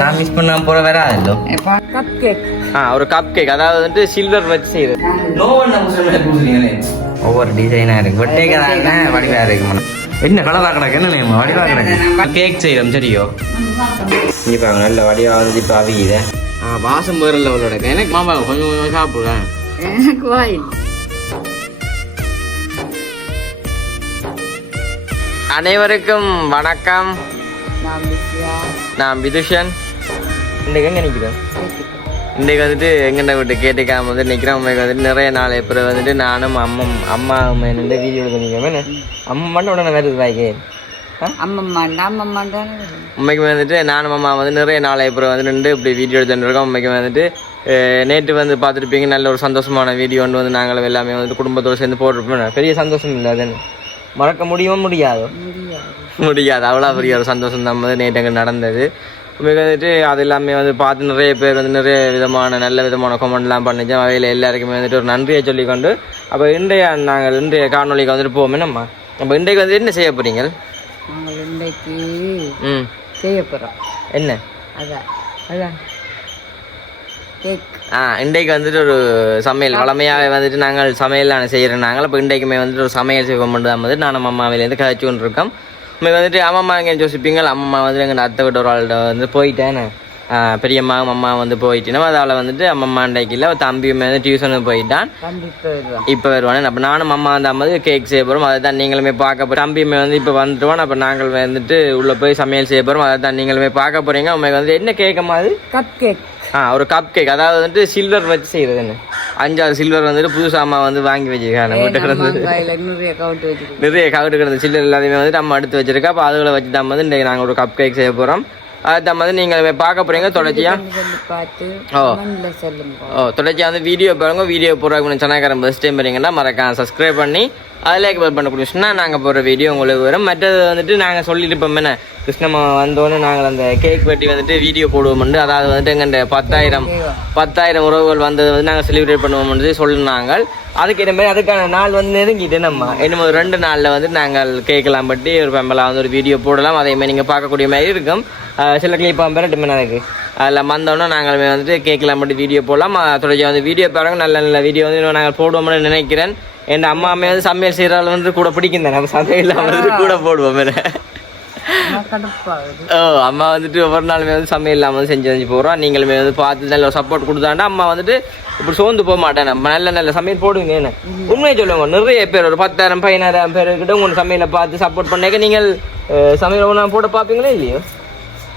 நான் மிஸ் பண்ண போற வராதோ ஒரு கப் கேக் அதாவது வந்து சில்வர் வச்சு செய்யறது ஒவ்வொரு டிசைனா இருக்கு ஒட்டேக்கா வடிவா இருக்கு என்ன கலவா கிடக்கு என்ன வடிவா கிடக்கு கேக் செய்யறோம் சரியோ இப்போ நல்ல வடிவா வந்து இப்போ அவியுத வாசம் வேற லெவலோட எனக்கு மாமா கொஞ்சம் கொஞ்சம் சாப்பிடுவேன் அனைவருக்கும் வணக்கம். நான் விதுஷன். இன்றைக்கு எங்கே நிற்கிறேன்? இன்றைக்கு வந்துட்டு எங்கென்ன விட்டு கேட்டுக்காம வந்து நிற்கிறேன். உண்மைக்கு வந்துட்டு நிறைய நாள் அப்புறம் வந்துட்டு நானும் அம்மா இந்த வீடியோ எடுத்து நிற்கிறேன். அம்மா மட்டும் உடனே வருது வாய்க்கு உண்மைக்கு வந்துட்டு நானும் அம்மா வந்து நிறைய நாள் அப்புறம் வந்து நின்று இப்படி வீடியோ எடுத்துருக்கோம். உண்மைக்கு வந்துட்டு நேற்று வந்து பார்த்துருப்பீங்க, நல்ல ஒரு சந்தோஷமான வீடியோ ஒன்று வந்து நாங்கள் எல்லாமே வந்துட்டு குடும்பத்தோடு சேர்ந்து போட்டிருப்போம். பெரிய சந்தோஷம் இல்லை அதுன்னு மறக்க முடியாது அவ்வளோ பெரிய ஒரு சந்தோஷம் தான் வந்து நேற்று அங்கே நடந்தது. வந்துட்டு அது எல்லாமே வந்து பார்த்து நிறைய பேர் வந்து நிறைய விதமான நல்ல விதமான கமெண்ட்லாம் பண்ணிச்சோம். அவையில் எல்லாருக்குமே வந்துட்டு ஒரு நன்றியை சொல்லிக்கொண்டு அப்போ இன்றைய காணொலிக்கு வந்துட்டு போவோமே நம்ம. அப்போ இன்றைக்கு வந்து என்ன செய்ய போறீங்க? என்ன இன்றைக்கு வந்துட்டு ஒரு சமையல் வளமையாக வந்துட்டு நாங்கள் சமையல் செய்கிறோம். நாங்கள் இப்போ இன்றைக்குமே வந்துட்டு ஒரு சமையல் செய்வோம் தான் வந்துட்டு நானும் அம்மாவிலேருந்து கழிச்சு கொண்டு இருக்கோம். வந்துட்டு அம்மா எங்கே யோசிப்பீங்க, அம்மா வந்து எங்கள் அத்தை விட்டு ஒரு ஆள்கிட்ட வந்து போயிட்டேன். பெரியம்மா அம்மா வந்து போயிட்டேன்னா அதால் வந்துட்டு அம்மா இன்றைக்கு தம்பியுமே வந்து டியூஷனுக்கு போயிட்டான். இப்போ வருவானே. அப்போ நானும் அம்மா வந்து அம்மா கேக் செய்ய போகிறோம். அதை தான் நீங்களுமே பார்க்க போகிறோம். தம்பியுமே வந்து இப்போ வந்துடுவான். அப்போ நாங்கள் வந்துட்டு உள்ளே போய் சமையல் செய்ய போகிறோம். அதை தான் நீங்களுமே பார்க்க போகிறீங்க. உங்களுக்கு வந்து என்ன கேட்கும் அது? Cup cake. ஒரு கப் கேக் அதாவது வந்துட்டு சில்வர் வச்சு செய்யறதுன்னு 5-6 சில்வர் வந்துட்டு புதுசாக அம்மா வந்து வாங்கி வச்சிருக்காங்க. வீட்டுக்கு வந்து நிறைய கவுட்டு கிடந்து சில்வர் எல்லாத்தையுமே வந்துட்டு அம்மா எடுத்து வச்சிருக்கா. அப்போ அதுகளை வச்சு தான் வந்து இன்றைக்கு நாங்கள் ஒரு கப் கேக் செய்ய போகிறோம். அதுதான் வந்து நீங்கள் பார்க்க போகிறீங்க தொடர்ச்சியாக. தொடர்ச்சியாக வந்து வீடியோ பாருங்க. வீடியோ போடுறாங்க சேனல்காரன் ஃபர்ஸ்ட் டைம் வரீங்கன்னா மறக்காம சப்ஸ்கிரைப் பண்ணி அதில் லைக் பண்ண கொடுத்துச்சுன்னா நாங்கள் போடுற வீடியோ உங்களுக்கு வரும். மற்றது வந்துட்டு நாங்கள் சொல்லிட்டு இருப்போம் என்ன கிருஷ்ணம்மா வந்தோன்னு நாங்கள் அந்த கேக் வெட்டி வந்துட்டு வீடியோ போடுவோம்ண்டு, அதாவது வந்துட்டு எங்கள் 10,000 உறவுகள் வந்தது வந்து நாங்கள் செலிப்ரேட் பண்ணுவோம்னு சொல்லினாங்க. அதுக்கேற்ற மாதிரி அதுக்கான நாள் வந்து நெருங்கிட்டு நம்ம இன்னும் 2 நாளில் வந்து நாங்கள் கேட்கலாம் பற்றி ஒரு பெம்பலாக வந்து ஒரு வீடியோ போடலாம். அதேமாதிரி நீங்கள் பார்க்கக்கூடிய மாதிரி இருக்கும். சில கிளிப்பாக பெறட்டுமே அதுக்கு அதில் வந்தோன்னா நாங்களுமே வந்துட்டு கேட்கலாம் பற்றி வீடியோ போடலாம். தொடர்ச்சி வந்து வீடியோ பாருங்க. நல்ல வீடியோ வந்து நாங்கள் போடுவோம்னு நினைக்கிறேன். என் அம்மாமே வந்து சமையல் செய்கிறாள் வந்து கூட பிடிக்கும் தானே. நம்ம சமையல் வந்து கூட போடுவோம். அம்மா வந்துட்டு ஒவ்வொரு நாளுமே வந்து சமையல் இல்லாமல் வந்து செஞ்சு போகிறோம். நீங்களுமே வந்து பார்த்து நல்ல ஒரு சப்போர்ட் கொடுத்தாண்டா அம்மா வந்துட்டு இப்படி சோர்ந்து போக மாட்டேன். நம்ம நல்ல சமையல் போடுவீங்க. என்ன உண்மையை சொல்லுங்க, நிறைய பேர் ஒரு 10,000-15,000 பேர்கிட்ட உங்கள் சமையலை பார்த்து சப்போர்ட் பண்ணேக்க நீங்கள் சமையல் ஒன்றா போட பார்ப்பீங்களே இல்லையோ?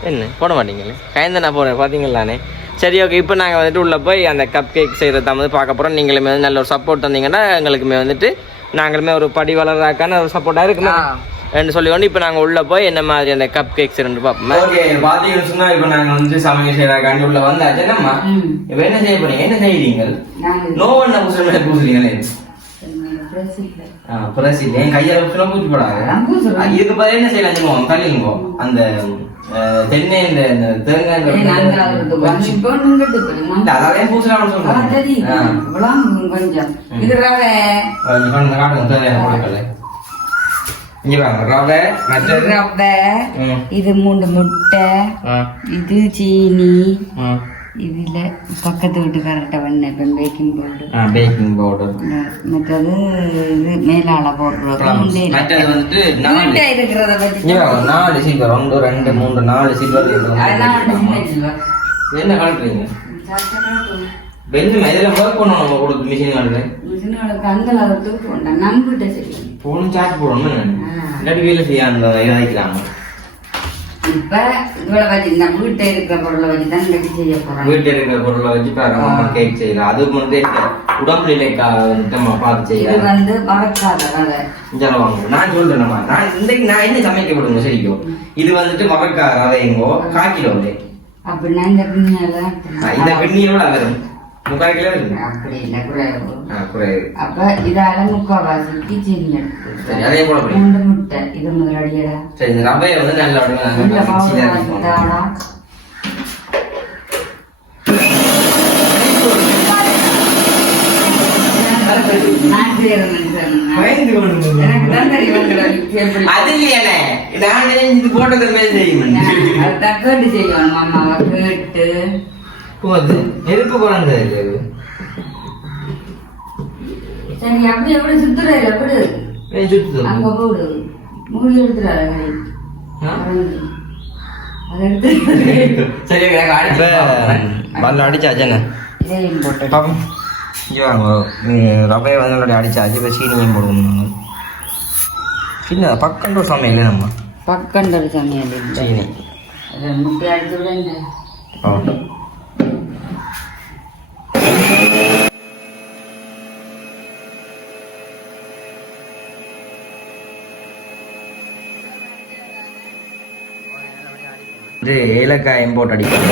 என்ன போட மாட்டீங்களே? கைந்த நான் போடுறேன் பார்த்தீங்களானே. சரி, ஓகே. இப்போ நாங்கள் வந்துட்டு உள்ளே போய் அந்த கப் கேக் செய்கிறத வந்து பார்க்க போகிறோம். நீங்களுமே வந்து நல்ல ஒரு சப்போர்ட் தந்தீங்கன்னா எங்களுக்குமே வந்துட்டு நாங்களுமே ஒரு படி வளர்றாக்கான ஒரு சப்போர்ட்டாக இருக்குமே சொல்லிக்கொண்டு இப்போ நாங்கள் உள்ளே போய் என்ன மாதிரி அந்த கப் கேக்ஸ் ரெண்டு பார்ப்போம். ஓகே, பார்த்தீங்கன்னு சொன்னால் இப்போ நாங்கள் வந்து சமையல் செய்கிறாக்காண்டி உள்ள வந்தாச்சு. என்னம்மா இப்போ என்ன செய்ய போறீங்க? என்ன செய்கிறீங்க? நோவண்ண பூசுறீங்களே. பிரசில் என் கையால் பூச்சி போடாது. இதுக்கு பதில் என்ன செய்யலாம் சொல்லுவோம்? தள்ளிங்கோ அந்த தென்னை இந்த தேங்காய் அதையும் பூசலாம் இது 3 முட்டை, இது சீனி, இதுல பக்கத்து வீட்டுக்காரர்கிட்ட வந்தேன் பேக்கிங் பவுடர், மற்றது இது மேலால போடுறது இருக்கிறத பத்தி 4 சில்வர் 1 2 3 4 சில்வர் என்ன கலக்குறீங்க? இதெல்லாம் ஒர்க் பண்ணணும். நம்ம கொடுத்து மிஷினுக்கு அந்த அளவுக்கு போட்டேன். நம்பிட்ட சரி போனும் சார்ஜ் போடணும். இல்லாட்டி வீல செய்ய அந்த இதாகிக்கிறாங்க. இப்ப இவ்வளவு வச்சு இந்த வீட்டை இருக்கிற பொருளை வச்சு தான் செய்ய போறோம். வீட்டை இருக்கிற பொருளை வச்சு பாருங்க கேக் செய்யலாம். அது வந்து உடம்புல பார்த்து செய்யலாம். இது வந்து மறக்காத கதை. நான் சொல்றேன்மா, நான் இன்னைக்கு நான் என்ன சமைக்கப்படுங்க சரிக்கோ. இது வந்துட்டு மறக்கா ரவைங்கோ 1/4 கிலோ. அப்படின்னா இந்த பின்னியெல்லாம் இந்த பின்னியோட வரும் 3/4 கிலோ இருக்கு. அப்படி இல்லை, குறைவு. அப்ப இதால 3/4 சீனி எடுத்து சரி அதே போல 3 முட்டை. இது முதலடியடா. சரி, இந்த ரவையை வந்து நல்லா நான் செய்யறேன்னு சொன்னேன். எனக்கு தான் தெரியும் உங்களை எப்படி. அது இல்லையானே நான் இது போட்டது மாதிரி தெரியும் அதுதான் கேட்டு செய்யணும் அம்மாவை கேட்டு போகுது நெருப்பு குழந்தை சரி அப்படி எப்படி சுத்துற எப்படி சுத்து அங்க போடு மூடி எடுத்துறாரு அதை எடுத்து சரி பல்ல அடிச்சாச்சேண்ணே இதையும் போட்டு பாப்போம் இங்கே வாங்க ரவையை வந்து அடிச்சாச்சு இப்போ சீனியும் போடுவோம் சின்ன பக்கம் ஒரு சமையல் நம்ம பக்கண்டல் சமையல் சீனி முட்டை அடிச்சு விடுங்க ஓ இது ஏலக்காயும் போட்டு அடிப்போம்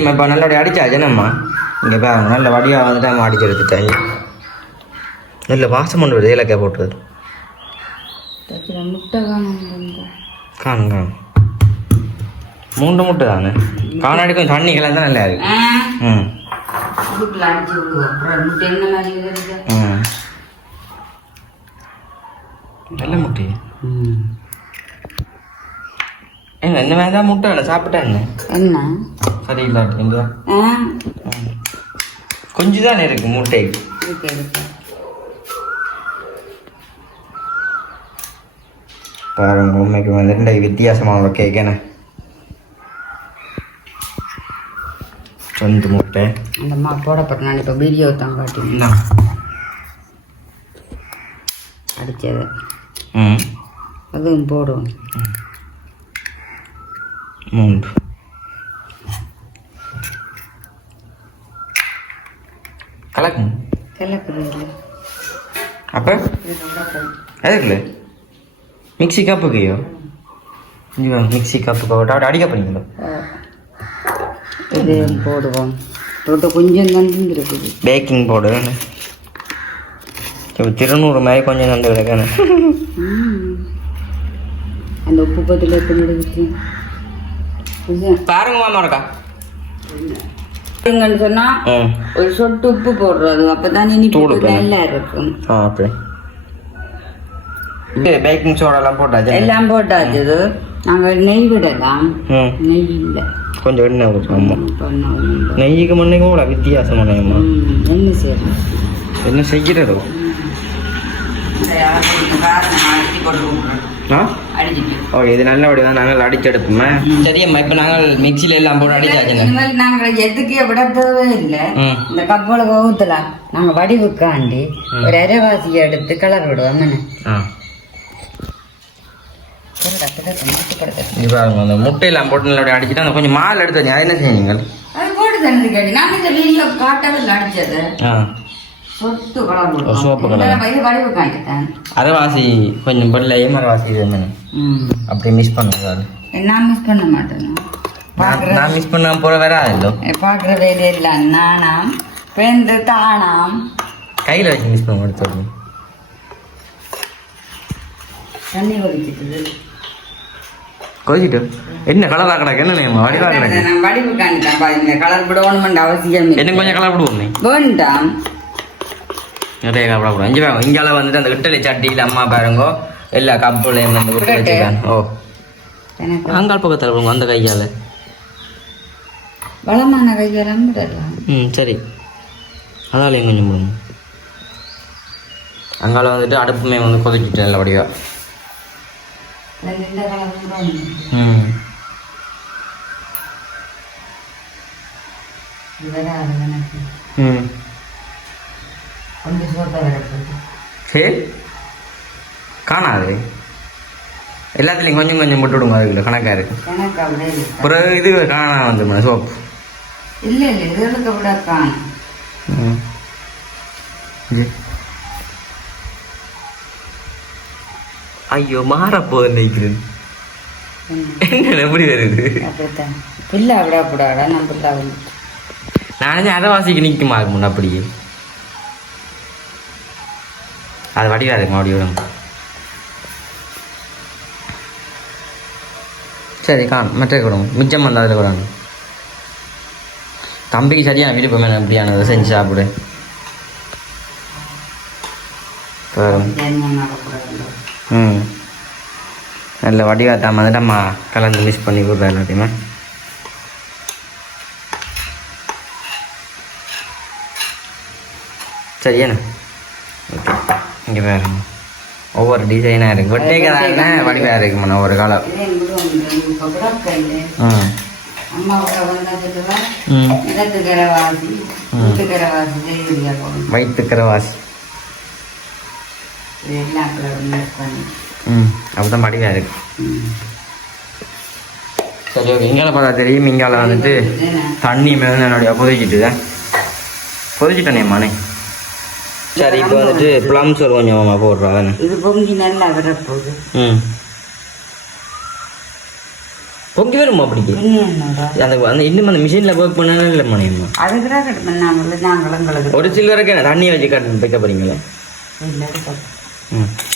இப்போ நல்லபடி அடிச்சாச்சு நம்ம இங்கே பாருங்க நல்ல வடியாக வந்துட்டு நம்ம அடிச்சு எடுத்துட்டாங்க நல்ல வாசம் கொண்டு வருது ஏலக்காய் போட்டுறது முட்டை காணும் காணும் 3 முட்டை தானே காணாடி கொஞ்சம் தண்ணி கலந்து நல்லா இருக்கு ம் அடிச்சு விடுவோம் அப்புறம் முட்டை என்ன மாதிரி இருக்கு நல்ல முட்டை ஏங்க என்ன வேண்டாம் முட்டை இல்லை சாப்பிட்டேன் என்ன சரியில்லை கொஞ்சம் தானே இருக்கு முட்டை பாருங்க உண்மைக்கு வந்து வித்தியாசமான கேட்கண்ணே 2 முட்டை அந்த அம்மா போடப்பட்ட நான் இப்போ வீடியோ தான் காட்டினேன் அடித்தது அதுவும் போடுவோம் 3 கலக்கும் கிளக்குறது அப்போ எதுக்குல மிக்ஸி கப்புக்கையோ மிக்ஸி கப்பு போட்டு அடிக்க போறீங்களோ இது போடுவோம் போட்டு கொஞ்சம் தந்து இருக்குது பேக்கிங் பவுடர் திருநூறு மாதிரி கொஞ்சம் தந்து கிடக்கானே அந்த உப்பு பத்தில் எத்தனை எடுத்து பாருங்க மாமா இருக்கா சொன்னா ஒரு சொட்டு உப்பு போடுறது அப்பதான் இனிப்பு நல்லா இருக்கும் பேக்கிங் சோடா எல்லாம் போட்டாச்சு எல்லாம் போட்டாச்சு நாங்கள் நெய் விடலாம் நெய் இல்லை கொஞ்சம் எண்ணெய் ஊற்றுவோம்மா நெய்யுக்கு மண்ணைக்கும் கூட வித்தியாசமான என்ன செய்யணும் என்ன செய்கிறதோ ஓகே இது நல்லபடி தான் நாங்கள் அடிச்செடுப்போமே சரியம்மா இப்போ நாங்கள் மிக்சியில் எல்லாம் போட்டு அடிச்சாச்சுங்க நாங்கள் எதுக்கே விட தேவை இல்லை இந்த கப்பலை ஊற்றலாம் நாங்கள் வடிவுக்காண்டி ஒரு அரைவாசியை எடுத்து கலர் விடுவோம் அந்த முட்டையெல்லாம் போட்டு நல்லபடி அடிச்சுட்டு அந்த கொஞ்சம் மால் எடுத்து வச்சு என்ன செய்யுங்க அது போட்டு தந்து கேட்டு நான் இந்த வீடியோ காட்டவே அடிச்சது சோப்பு கலர் அரைவாசி கொஞ்சம் வெள்ளையும் அரைவாசி அப்படி மிஸ் பண்ணுங்க நான் மிஸ் பண்ண மாட்டேன் நான் மிஸ் பண்ண போற வராது இல்லை பார்க்குற வேலை இல்லை நானாம் பெந்து தானாம் கையில் வச்சு மிஸ் பண்ண எடுத்து தண்ணி கொதிச்சிட்டு கொதிச்சிட்டு என்ன கலராக கிடக்கு என்ன வடிவாக கிடக்கு நான் வடிவு காணிட்டேன் கலர் விடணுமெண்ட் அவசியம் என்ன கொஞ்சம் கலர் விடுவோம் வேண்டாம் நிறைய கலர் விடக்கூடாது இங்கே வாங்க இங்கால வந்துட்டு அந்த இட்டலி சட்டியில் அம்மா பாருங்க எல்லா கப்புலையும் வந்து விட்டு வச்சுருக்காங்க ஓ அங்கால் பக்கத்தில் விடுங்க அந்த கையால் வளமான கையால் விடலாம் சரி அதாலையும் கொஞ்சம் விடுங்க அங்கால வந்துட்டு அடுப்புமே வந்து கொதிச்சுட்டு நல்ல வடிவா சரி காணாது எல்லாத்துலேயும் கொஞ்சம் கொஞ்சம் போட்டு விடுங்க அதுக்குள்ள கணக்காக இருக்கு பிறகு இது காணா வந்து சோப்பு இல்லை இல்லை இதுகளுக்கு விட காணும் ஐயோ மாறப்போகுது நினைக்கிறேன் என்ன எப்படி வருது அப்படித்தான் பிள்ளை விடக்கூடாடா நான் பிள்ளை வந்து நானே அரைவாசிக்கு நிற்குமா இருக்கும்ல அப்படியே அது வடிவா இருக்குமா அப்படி விடும் சரி மற்ற கொடுங்க மிச்சம் வந்து அதில் கூடாது தம்பிக்கு சரியான விருப்பம் என்ன அப்படியானதை செஞ்சு சாப்பிடு நல்ல வடிவாத்தாம வந்துட்டு அம்மா கலந்து மிஸ் பண்ணி கொடுக்குறேன் எல்லாத்தையுமே சரியாண்ணா ஓகே இங்கே பாருங்க ஒவ்வொரு டிசைனாக இருக்குது ஒட்டேக்கா வடிவாக இருக்குமாண்ணா ஒவ்வொரு காலம் வயிற்றுக்கரவாசி அப்படிதான் வடிவாக இருக்கு சரி ஓகே இங்கால பார்த்தா தெரியும் இங்கால வந்துட்டு தண்ணி மேலே என்னுடைய கொதிச்சிட்டேனேம்மாண்ணே சரி இப்போ வந்துட்டு ப்ளம்ஸ் ஒரு கொஞ்சம் போடுறோம் தானே இது பொங்கி நல்லா வரப்போகுது பொங்கி வருமா அப்படிக்கு அந்த அந்த இன்னும் அந்த மிஷினில் ஒர்க் பண்ணாலும் இல்லை மணியம்மா அதுக்குதான் கட் பண்ணாங்கல்ல நாங்களும் ஒரு சில்வருக்கு என்ன தண்ணியை வச்சு கட் வைக்க போறீங்களே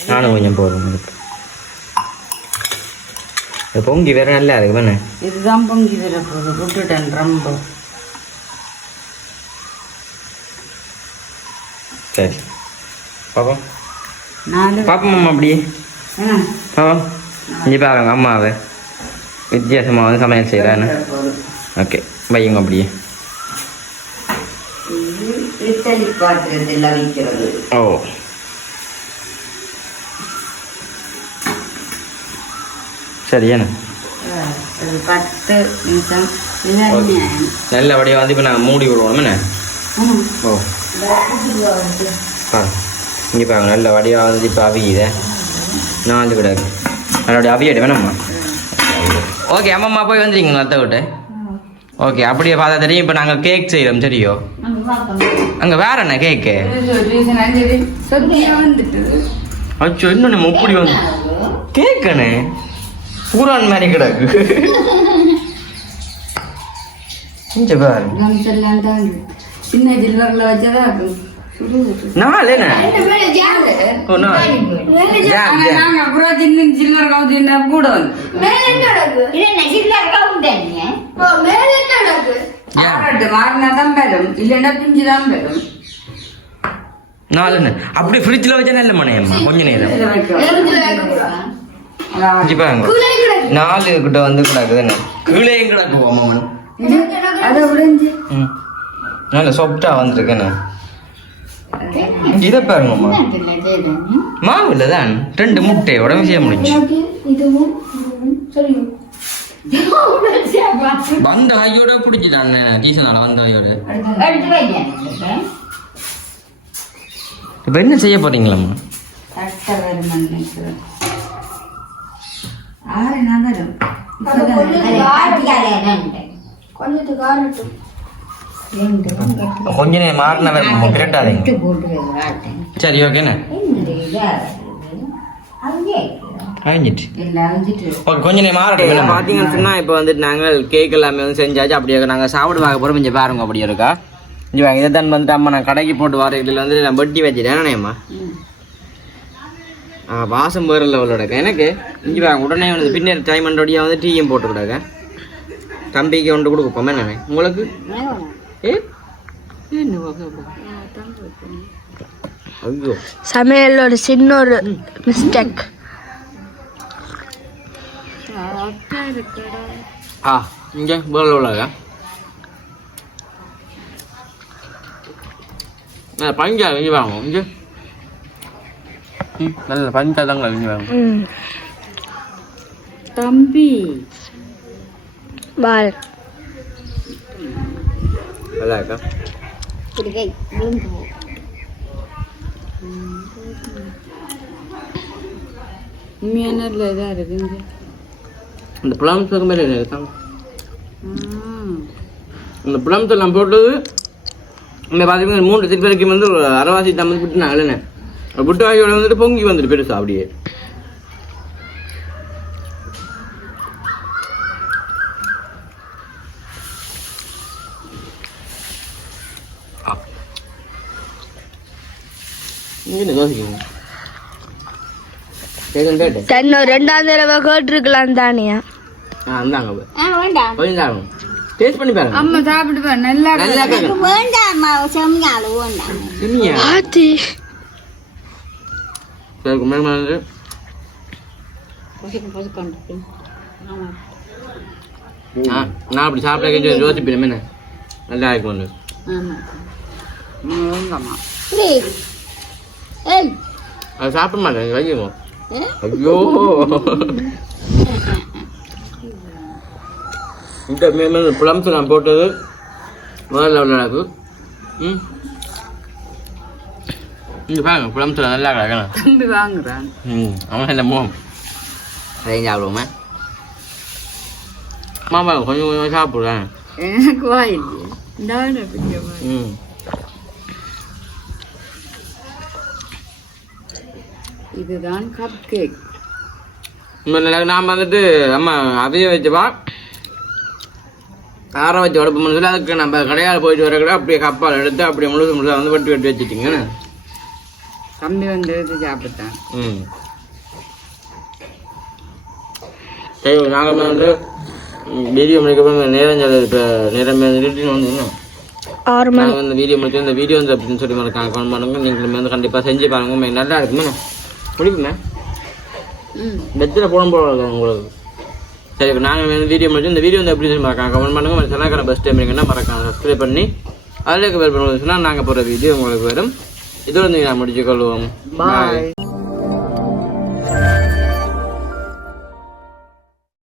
நானும் கொஞ்சம் போடுறேன் பொங்கி வேற நல்லா இருக்கு தானே இதுதான் பொங்கி வரப்போகுது விட்டுட்டேன் ரொம்ப சரி பாப்போம் பாப்போம் அப்படியே பாப்போம் இங்கே பாருங்க அம்மாவை வித்தியாசமாக வந்து சமையல் செய்கிறேன்னு ஓகே வையுங்க அப்படியே ஓ சரியாண்ணா 10 நிமிஷம் நல்லபடியாக வந்து இப்போ நான் மூடி விடுவோம் என்ன ஓ இங்கே பாருங்க நல்ல வடிவாக வந்து இப்போ அவியுதே நான் வந்து விடாது அதோடைய அவியட்டு வேணாம்மா ஓகே அம்மா போய் வந்துடுங்க அத்தை விட்டு ஓகே அப்படியே பார்த்தா தெரியும் இப்போ நாங்கள் கேக் செய்கிறோம் சரியோ அங்கே வேற என்ன கேக்கு அச்சோ இன்னொன்று முப்படி வந்து கேக்குண்ணே பூரான் மாதிரி கிடக்கு கொஞ்சம் பாரு சின்ன ஜில்வரில் வச்சதா நாலு என்ன அப்புறம் சின்ன ஜில்வர் கவுத்தின்னா கூட மாறினாதான் பெறும் இல்லைன்னா பிஞ்சு தான் பெறும் நாலு என்ன அப்படி ஃப்ரிட்ஜில் வச்சா நல்ல மனையம்மா கொஞ்ச நேரம் பாருங்க 4 கிட்ட வந்து கிடக்குதுன்னு கீழே கிடக்கு போவோம் நல்ல சொப்டா வந்துருக்கேண்ணே இதை பாருங்கம்மா மாவு இல்லைதான் 2 முட்டையோட விஷயம் முடிஞ்சு வந்த ஆயோட பிடிச்சிட்டான் கீசனால வந்த ஆயோட இப்போ என்ன செய்ய போறீங்களாம்மா கொஞ்ச நேரம் மாறின கிரட்டாதீங்க சரி ஓகேண்ணே ஓகே கொஞ்ச நேரம் மாறட்டும் பார்த்தீங்கன்னு சொன்னால் இப்போ வந்துட்டு நாங்கள் கேக் எல்லாமே வந்து செஞ்சாச்சு அப்படியே நாங்கள் சாப்பிட பார்க்க போகிறோம் கொஞ்சம் பாருங்க அப்படியே இருக்கா இங்கே வாங்க இதை தான் வந்துட்டு அம்மா நான் கடைக்கு போட்டு வர இதில் வந்து நான் வெட்டி வச்சுட்டேன் வாசம் வேறு லெவலோட எனக்கு இங்கே வாங்க உடனே வந்து பின்னர் டைம் அண்டோடியாக வந்து டீயும் போட்டு விடாங்க தம்பிக்கு ஒன்று கொடுப்போம் என்ன உங்களுக்கு ஐயோ சமையலோட சின்ன ஒரு மிஸ்டேக் இங்கே வேறு லெவலாக பஞ்சா இங்கே வாங்க இங்கே நல்ல பஞ்சா தாங்க இங்கே வாங்க தம்பி பால் நல்லா இருக்கா உண்மையான இதாக இருக்குங்க இந்த பிளம்ஸ் மாதிரி இருக்காங்க இந்த பிளம்ஸ் எல்லாம் போட்டது இந்த பார்த்தீங்கன்னா 3 சிற்ப வரைக்கும் வந்து ஒரு அரவாசி தம்பி விட்டுனாங்க இல்லைண்ணே புட்டாயோட வந்துட்டு பொங்கி வந்துட்டு பெருசா அப்படியே தன்னை 2ஆம் தடவை கேட்டிருக்கலாம் தானியா இந்தாங்க வேண்டாம் கொஞ்சம் தாங்க டேஸ்ட் பண்ணி பாருங்க அம்மா சாப்பிட்டு பாரு நல்லா நல்லா கேட்கும் வேண்டாம்மா செம்மியாளு வேண்டாம் சின்னியா ஆத்தி சரி மேலே வந்து பொசுக்கொண்டு ஆமா நான் அப்படி சாப்பிட கொஞ்சம் யோசிப்பேன் என்ன நல்லா இருக்கும் வந்து ஆமா வேண்டாம்மா ப்ளீஸ் ஏய் அது சாப்பிட மாட்டேன் வைக்கும் ஏ? ஐயோ இந்த மேலே புளம்ஸ் நான் போட்டது முதல்ல நடக்கு ம் இங்கே பாருங்க புளம்ஸ் நல்லா கிடக்கணும் தம்பி வாங்குறான் அவன் இல்லை மோம் அதையும் சாப்பிடுவோமே மாமா கொஞ்சம் கொஞ்சம் சாப்பிட்றேன் எனக்கு வாயில்லையே நானே பிடிக்க ம் இதுதான் கப் கேக் நான் வந்துட்டு அம்மா அதையும் வச்சுப்பா ஆற வச்சு உடப்பு சொல்லி அதுக்கு நம்ம கடையால் போயிட்டு வர கூட அப்படியே கப்பால் எடுத்து அப்படியே முழுக்க வந்து வெட்டி வெட்டி வச்சுட்டிங்க தம்பி வந்து எடுத்து சாப்பிட்டான் ம் சரி நாங்கள் வந்து வீடியோ முடிக்க நேரம் இப்போ நேரம் வந்து 6 மணி நாங்கள் வந்து வீடியோ முடிச்சு இந்த வீடியோ வந்து அப்படின்னு சொல்லி மறக்காங்க கமெண்ட் பண்ணுங்க நீங்கள் வந்து கண்டிப்பாக செஞ்சு பாருங்க உங்களுக்கு நல்லா இருக்குமே முடிப்புமே வெஜ்ஜில் போட உங்களுக்கு சரி இப்போ நாங்கள் வந்து வீடியோ முடிச்சு இந்த வீடியோ வந்து எப்படி சொல்லி மறக்காங்க கமெண்ட் பண்ணுங்க சென்னாக்கான பெஸ்ட் டைம் இருக்குன்னா மறக்காங்க சப்ஸ்கிரைப் பண்ணி அதில் வேறு பண்ணுவோம் சொன்னால் நாங்கள் போகிற வீடியோ உங்களுக்கு வரும் இதோட நான் முடிச்சுக்கொள்வோம் பாய்